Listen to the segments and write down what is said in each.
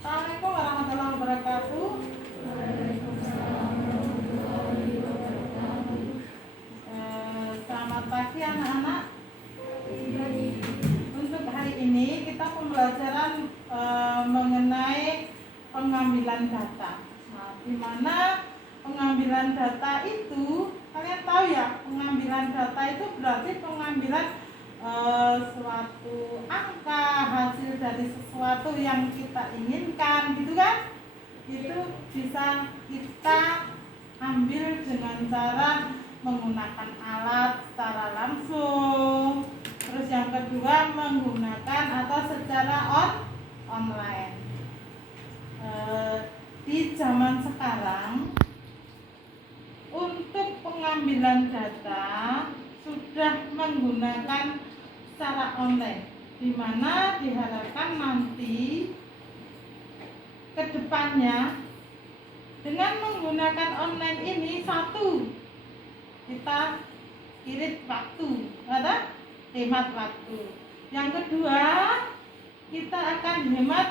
Assalamualaikum warahmatullahi wabarakatuh. Selamat pagi anak-anak. Untuk hari ini kita pembelajaran mengenai pengambilan data. Nah, di mana pengambilan data itu, kalian tahu ya, pengambilan data itu berarti pengambilan suatu angka, hasil dari sesuatu yang kita inginkan, gitu kan? Itu bisa kita ambil dengan cara menggunakan alat secara langsung. Terus yang kedua menggunakan atau secara online. Di zaman sekarang untuk pengambilan data sudah menggunakan secara online, di mana diharapkan nanti kedepannya dengan menggunakan online ini, satu, kita irit waktu, hemat waktu. Yang kedua, kita akan hemat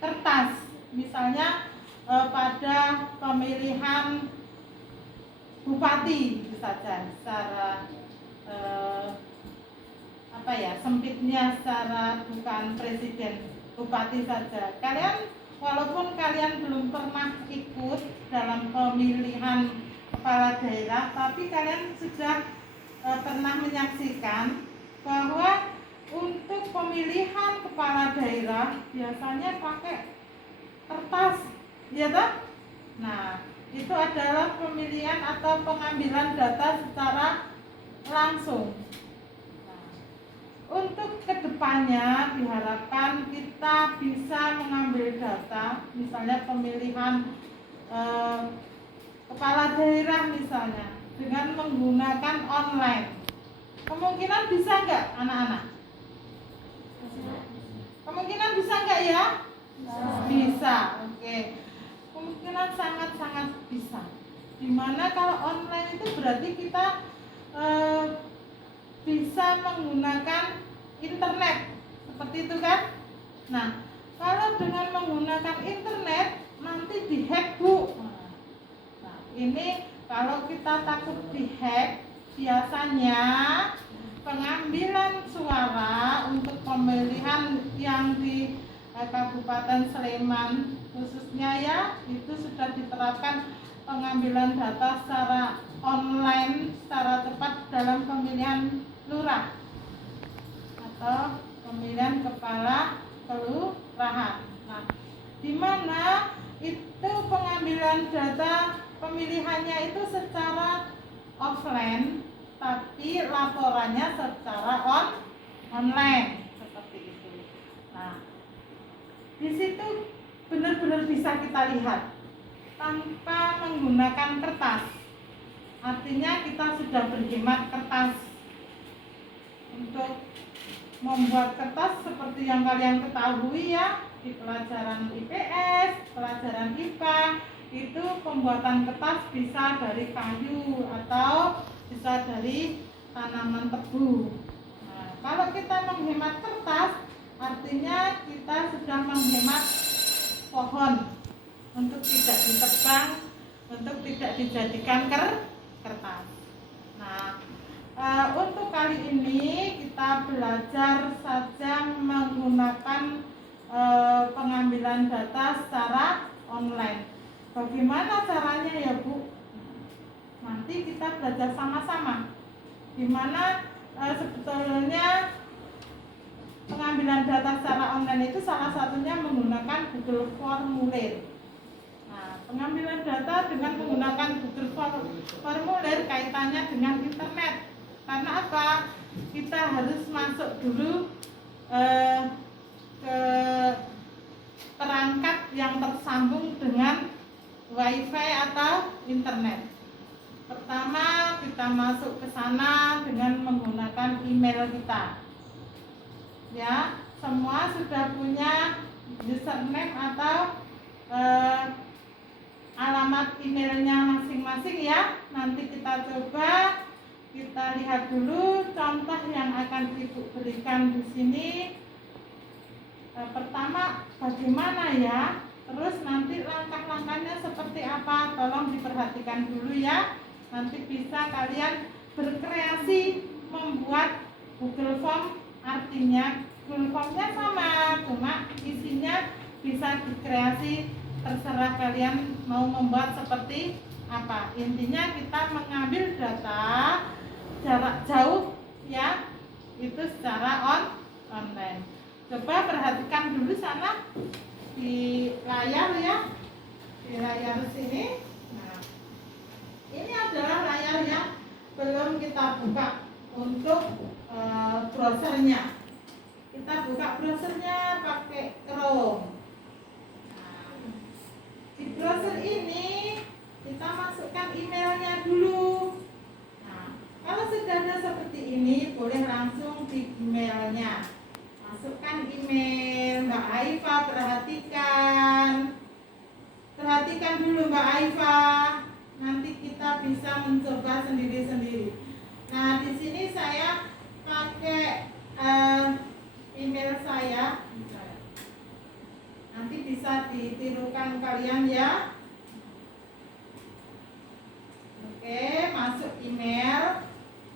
kertas. Misalnya pada pemilihan bupati itu saja, secara sempitnya, secara bukan presiden, bupati saja. Kalian walaupun kalian belum pernah ikut dalam pemilihan kepala daerah, tapi kalian sudah pernah menyaksikan bahwa untuk pemilihan kepala daerah biasanya pakai kertas, ya toh? Nah, itu adalah pemilihan atau pengambilan data secara langsung. Nah, untuk kedepannya diharapkan kita bisa mengambil data, misalnya pemilihan kepala daerah misalnya, dengan menggunakan online. Kemungkinan bisa nggak anak-anak? Kemungkinan bisa nggak ya? Bisa, oke. Kemungkinan sangat-sangat bisa. Dimana kalau online itu berarti kita bisa menggunakan internet, seperti itu kan? Nah, kalau dengan menggunakan internet nanti dihack, Bu. Nah, ini kalau kita takut dihack, biasanya pengambilan suara untuk pemilihan yang di Kabupaten Sleman khususnya ya, itu sudah diterapkan pengambilan data secara online, secara cepat dalam pemilihan lurah atau pemilihan kepala kelurahan. Nah, di mana itu pengambilan data pemilihannya itu secara offline, tapi laporannya secara online, seperti itu. Nah, di situ benar-benar bisa kita lihat tanpa menggunakan kertas. Artinya kita sudah berhemat kertas. Untuk membuat kertas seperti yang kalian ketahui ya, di pelajaran IPS, pelajaran IPA, itu pembuatan kertas bisa dari kayu atau bisa dari tanaman tebu. Nah, kalau kita menghemat kertas, artinya kita sudah menghemat pohon untuk tidak ditebang, untuk tidak dijadikan kertas. Nah, untuk kali ini kita belajar saja menggunakan pengambilan data secara online. Bagaimana caranya ya, Bu? Nanti kita belajar sama-sama. Dimana sebetulnya pengambilan data secara online itu salah satunya menggunakan Google Formulir. Nah, pengambilan data dengan menggunakan Google Formulir kaitannya dengan internet. Karena apa? Kita harus masuk dulu ke perangkat yang tersambung dengan WiFi atau internet. Pertama, kita masuk ke sana dengan menggunakan email kita. Ya, semua sudah punya username atau alamat emailnya masing-masing ya. Nanti kita coba, kita lihat dulu contoh yang akan Ibu berikan di sini. Pertama, bagaimana bagaimana ya, terus nanti langkah-langkahnya seperti apa, tolong diperhatikan dulu ya. Nanti bisa kalian berkreasi membuat Google Form, artinya Google Formnya sama, cuma isinya bisa dikreasi, terserah kalian mau membuat seperti apa. Intinya kita mengambil data jarak jauh ya, itu secara online. Coba perhatikan dulu sana di layar ya, di layar sini. Nah, ini adalah layar yang belum kita buka untuk browsernya. Kita buka browsernya pakai Chrome. Nah, di browser ini kita masukkan emailnya dulu. Nah, kalau sudah ada seperti ini, boleh langsung di emailnya. Masukkan email Mbak Aifa, perhatikan dulu Mbak Aifa. Nanti kita bisa mencoba sendiri-sendiri. Nah, di sini saya pakai email saya. Nanti bisa ditirukan kalian ya. Oke, masuk email.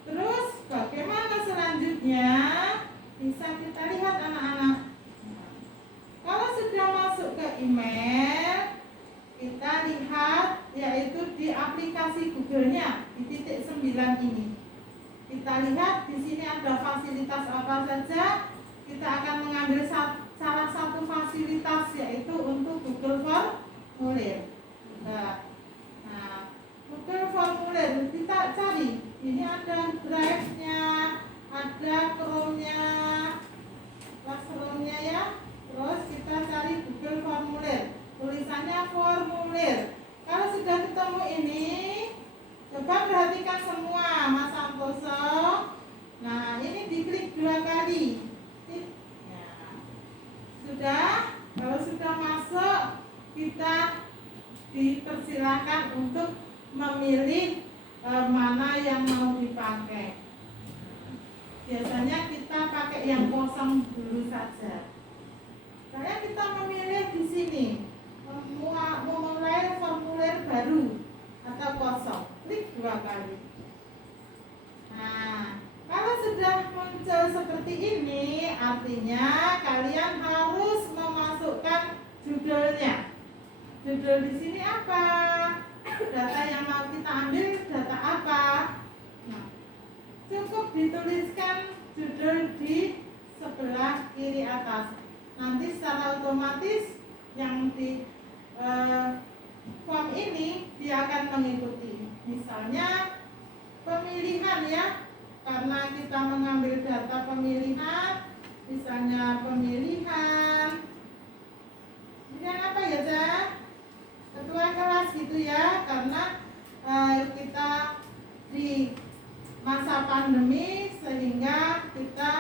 Terus bagaimana selanjutnya? Bisa kita lihat anak-anak. Kalau sudah masuk ke email, kita lihat yaitu di aplikasi Google-nya di titik 9 ini. Kita lihat di sini ada fasilitas apa saja. Kita akan mengambil salah satu fasilitas yaitu untuk Google Formulir. Nah, Google Formulir kita cari. Ini ada Drive-nya, ada Chrome-nya, Classroom-nya ya. Terus kita cari Google Formulir. Tulisannya formulir. Kalau sudah ketemu ini, coba perhatikan semua Mas Santoso. Nah, ini diklik 2 kali. Nah, sudah. Kalau sudah masuk, kita dipersilakan untuk memilih mana yang mau dipakai. Biasanya kita pakai yang kosong dulu saja. Saya kita memilih di sini memulai formulir baru atau kosong. Klik 2 kali. Nah, kalau sudah muncul seperti ini, artinya kalian harus memasukkan judulnya. Judul di sini apa? Data yang mau kita ambil data apa? Nah, cukup dituliskan judul di sebelah kiri atas. Nanti secara otomatis yang di form ini dia akan mengikuti. Misalnya pemilihan ya, karena kita mengambil data pemilihan, misalnya pemilihan apa ya, Cak? Ketua kelas gitu ya, karena kita di masa pandemi sehingga kita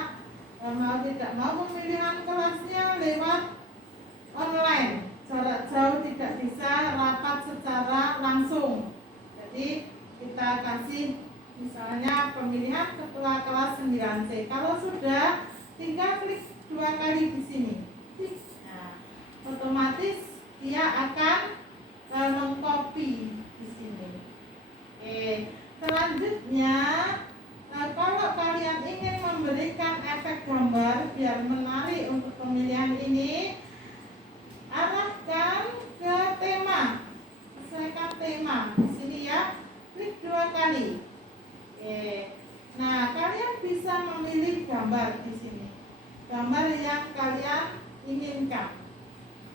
mau tidak mau pemilihan kelasnya lewat online, jarak jauh, tidak bisa rapat secara langsung. Jadi kita kasih misalnya pemilihan ketua kelas 9C. Kalau sudah, tinggal klik 2 kali di sini. Nah, otomatis dia akan mengcopy di sini. Selanjutnya, kalau kalian ingin memberikan efek gambar biar menarik untuk pemilihan ini, arahkan ke tema, sesuaikan tema di sini ya. Klik 2 kali. Nah, kalian bisa memilih gambar di sini, gambar yang kalian inginkan.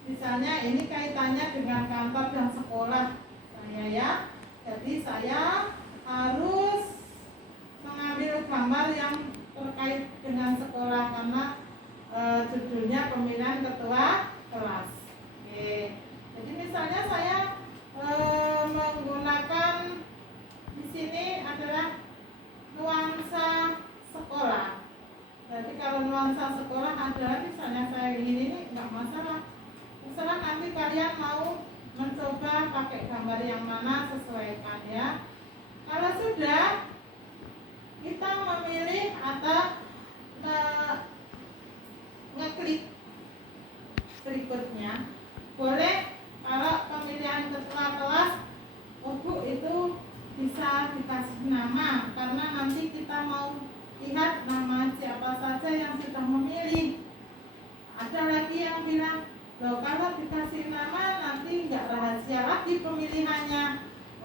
Misalnya ini kaitannya dengan kantor dan sekolah saya ya. Jadi saya harus mengambil gambar yang terkait dengan sekolah karena judulnya pemilihan ketua kelas. Jadi misalnya saya menggunakan di sini adalah nuansa sekolah. Jadi kalau nuansa sekolah adalah misalnya saya ini nggak masalah. Terserah nanti kalian mau mencoba pakai gambar yang mana, sesuaikan ya. Kalau sudah, kita memilih atau ngeklik berikutnya. Boleh kalau pemilihan ketua kelas, Bu itu bisa dikasih nama, karena nanti kita mau lihat nama siapa saja yang sudah memilih. Ada lagi yang bilang, loh kalau dikasih nama nanti nggak rahasia lagi pemilihannya.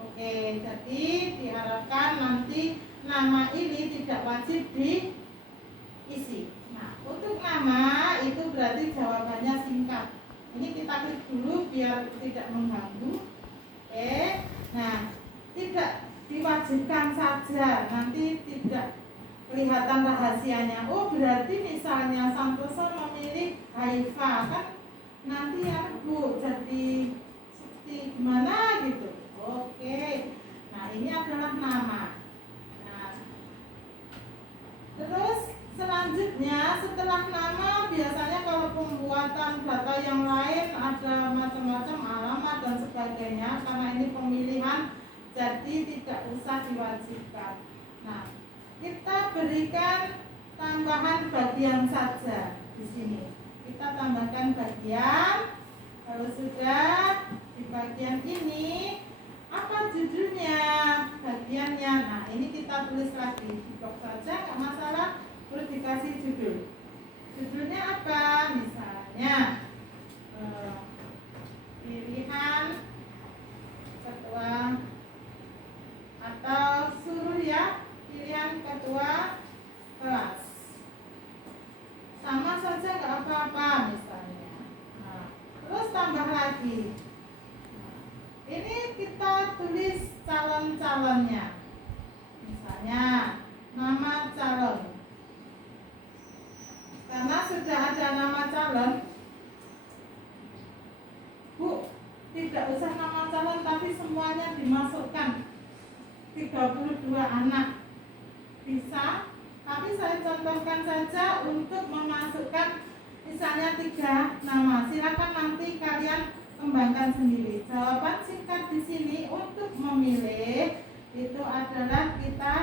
Oke, jadi diharapkan nanti nama ini tidak wajib diisi. Nah, untuk nama itu berarti jawabannya singkat. Ini kita klik dulu biar tidak mengganggu. Oke, nah tidak diwajibkan saja, nanti tidak kelihatan rahasianya. Oh, berarti misalnya Santoso memilih Haifa, kan nanti ya Bu jadi seperti gimana gitu. Oke, nah ini adalah nama. Nah, terus selanjutnya setelah nama biasanya kalau pembuatan data yang lain ada macam-macam alamat dan sebagainya, karena ini pemilihan jadi tidak usah diwajibkan. Nah, kita berikan tambahan bagian saja di sini. Kita tambahkan bagian. Kalau sudah di bagian ini, apa judulnya? Bagiannya. Nah, ini kita tulis lagi di box saja, nggak masalah. Terus dikasih judul. Judulnya apa? Misalnya pilihan ketua, atau suruh ya, pilihan ketua kelas. Sama saja nggak apa-apa misalnya. Nah, terus tambah lagi. Ini kita tulis calon-calonnya. Misalnya nama calon. Karena sudah ada nama calon, Bu, tidak usah nama calon tapi semuanya dimasukkan. 32 anak bisa, tapi saya contohkan saja untuk memasukkan misalnya 3 nama. Silakan nanti kalian kembangkan sendiri. Jawaban singkat di sini untuk memilih itu adalah kita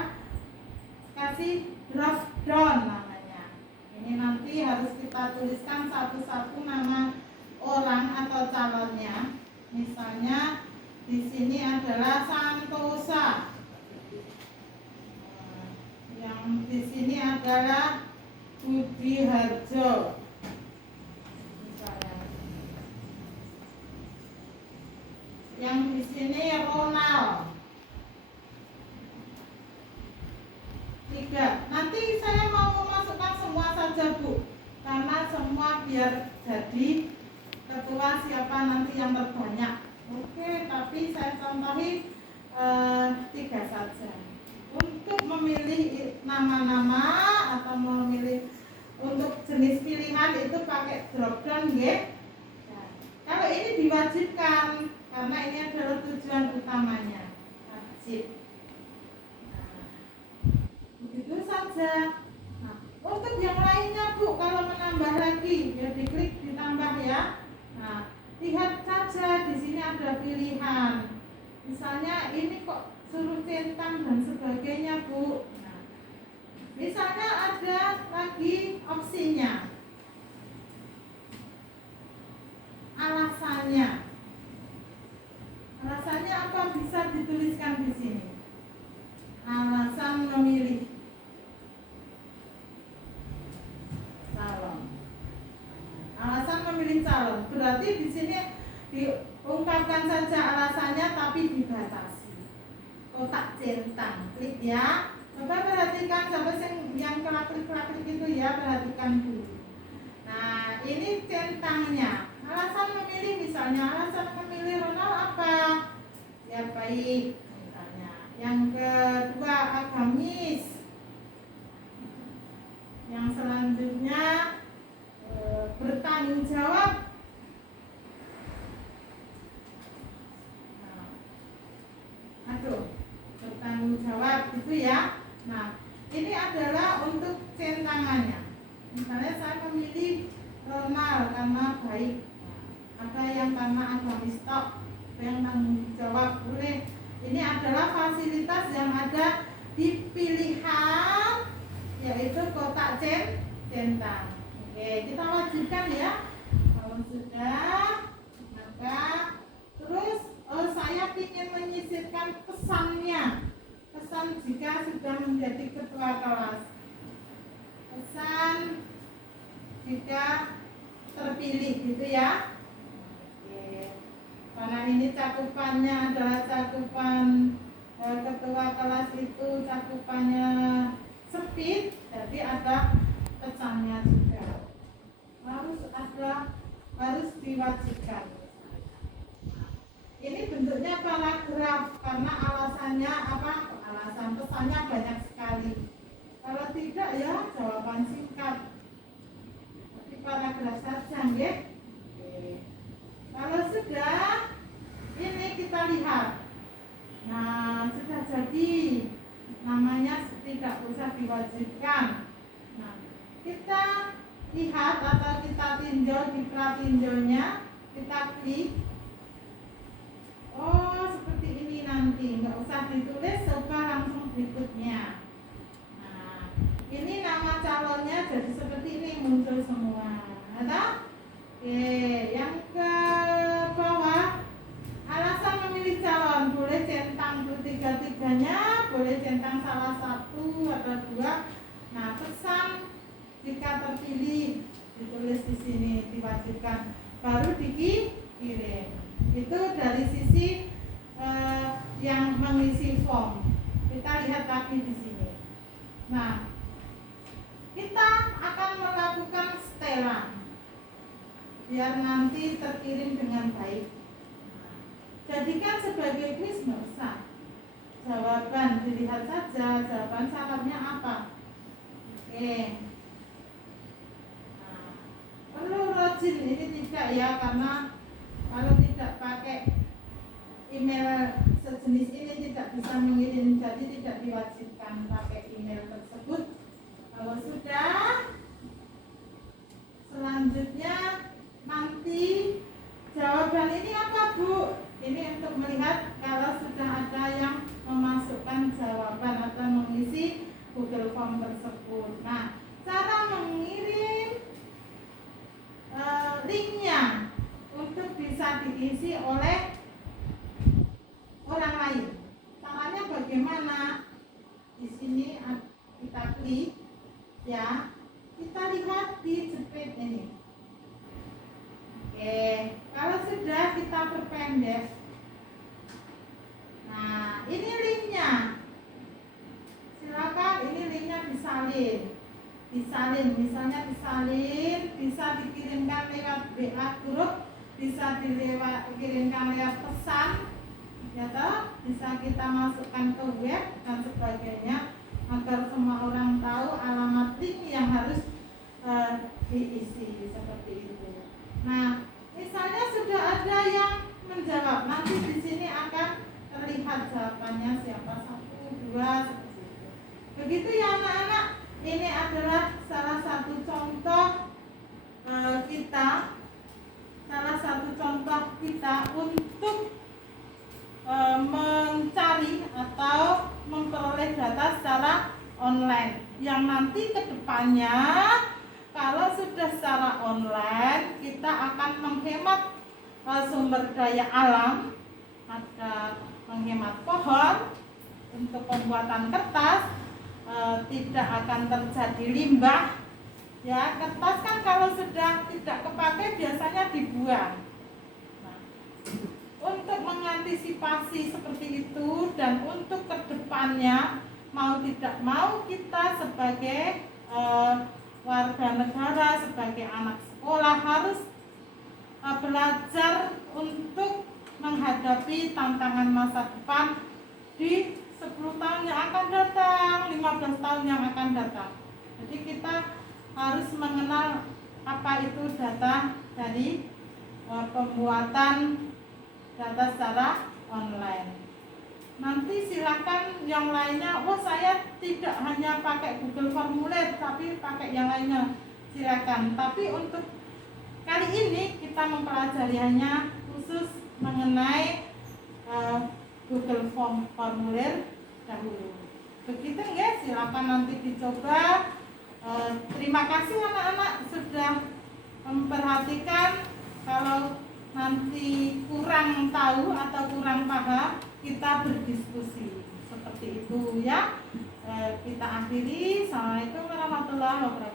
kasih drop down namanya. Ini nanti harus kita tuliskan satu-satu nama orang atau calonnya. Misalnya di sini adalah Santosa. Yang di sini adalah Budi Harjo. Misalnya. Yang di sini Ronald. 3. Nanti saya mau memasukkan semua saja Bu, karena semua biar jadi ketua siapa nanti yang terbanyak. Oke, tapi saya contohi 3 saja. Untuk memilih nama-nama atau memilih untuk jenis pilihan itu pakai drop down ya. Nah, kalau ini diwajibkan karena ini adalah tujuan utamanya. Wajib. Nah, begitu saja. Nah, untuk yang lainnya Bu, kalau menambah lagi ya diklik ditambah ya. Nah, lihat saja di sini ada pilihan. Misalnya ini kok suruh centang dan sebagainya Bu. Nah, misalnya ada lagi opsinya, alasannya. Alasannya apa bisa dituliskan di sini. Alasan memilih calon. Alasan memilih calon berarti di sini diungkapkan saja alasannya tapi dibatasi. Kotak centang, klik ya. Coba perhatikan sampai yang kelak-klik itu ya, perhatikan dulu. Nah, ini centangnya. Alasan memilih misalnya, alasan memilih Ronald apa? Ya baik misalnya. Yang kedua agamis. Yang selanjutnya bertanggung jawab. Bertanggung jawab itu ya. Nah, ini adalah untuk centangannya. Misalnya saya memilih Ronald karena baik. Ada yang karena agamis tok, ada yang tanggung jawab boleh. Ini adalah fasilitas yang ada di pilihan, yaitu kotak centang. Oke, kita wajibkan ya. Kalau sudah sudah, maka terus saya ingin menyisipkan pesannya. Pesan jika sudah menjadi ketua kelas. Pesan jika terpilih gitu ya. Oke. Karena ini cakupannya adalah cakupan ketua kelas itu cakupannya sempit, jadi ada pesannya juga. Harus diwajibkan. Ini bentuknya paragraf karena alasannya apa? Alasan pesannya banyak sekali. Kalau tidak ya jawaban singkat. Tapi paragraf saja, ya. Kalau sudah, ini kita lihat. Nah, sudah jadi. Namanya tidak usah diwajibkan. Nah, kita lihat atau kita tinjau di pratinjaunya, kita klik. Oh, seperti ini nanti, nggak usah ditulis, coba langsung berikutnya. Nah, ini nama calonnya jadi seperti ini, muncul semua. Ada? Oke, yang ke bawah, alasan memilih calon, boleh centang tiga-tiganya, boleh centang salah satu atau dua. Nah, pesan jika terpilih ditulis di sini, diwajibkan, baru dikirim. Itu dari sisi yang mengisi form. Kita lihat lagi di sini. Nah, kita akan melakukan setelan biar nanti terkirim dengan baik. Nah, jadikan sebagai kuis, nggak usah. Jawaban dilihat saja, jawaban syaratnya apa. Oke. Nah, perlu rajin ini tidak ya, karena kalau tidak pakai email sejenis ini tidak bisa mengirim, jadi tidak diwajibkan pakai email tersebut. Kalau sudah, selanjutnya nanti jawaban ini apa, Bu? Ini untuk melihat kalau sudah ada yang memasukkan jawaban atau mengisi Google Form tersebut. Nah, cara mengirim linknya untuk bisa diisi oleh orang lain. Caranya bagaimana? Di sini kita klik ya. Kita lihat di jepit ini. Oke, kalau sudah kita perpendek. Nah, ini linknya. Silakan, ini linknya disalin. Misalnya disalin, bisa dikirimkan lewat WA grup, bisa dikirimkan lewat pesan, ya toh, bisa kita masukkan ke web dan sebagainya agar semua orang tahu alamat link yang harus diisi seperti itu. Nah, misalnya sudah ada yang menjawab, nanti di sini akan terlihat jawabannya siapa, 1, 2, seperti itu. Begitu ya anak-anak. Ini adalah salah satu contoh kita untuk mencari atau memperoleh data secara online. Yang nanti ke depannya kalau sudah secara online kita akan menghemat sumber daya alam, ada menghemat pohon untuk pembuatan kertas. Tidak akan terjadi limbah ya. Kertas kan kalau sudah tidak kepakai biasanya dibuang. Nah, untuk mengantisipasi seperti itu dan untuk kedepannya mau tidak mau kita sebagai warga negara, sebagai anak sekolah harus belajar untuk menghadapi tantangan masa depan di 10 tahun yang akan datang, 15 tahun yang akan datang. Jadi kita harus mengenal apa itu data dari pembuatan data secara online. Nanti silakan yang lainnya, saya tidak hanya pakai Google Formulir tapi pakai yang lainnya, silakan. Tapi untuk kali ini kita mempelajari hanya khusus mengenai Google Formulir dahulu. Begitu ya, silakan nanti dicoba. Terima kasih anak-anak sudah memperhatikan Kalau nanti kurang tahu atau kurang paham, kita berdiskusi seperti itu ya. Kita akhiri. Assalamualaikum warahmatullahi wabarakatuh.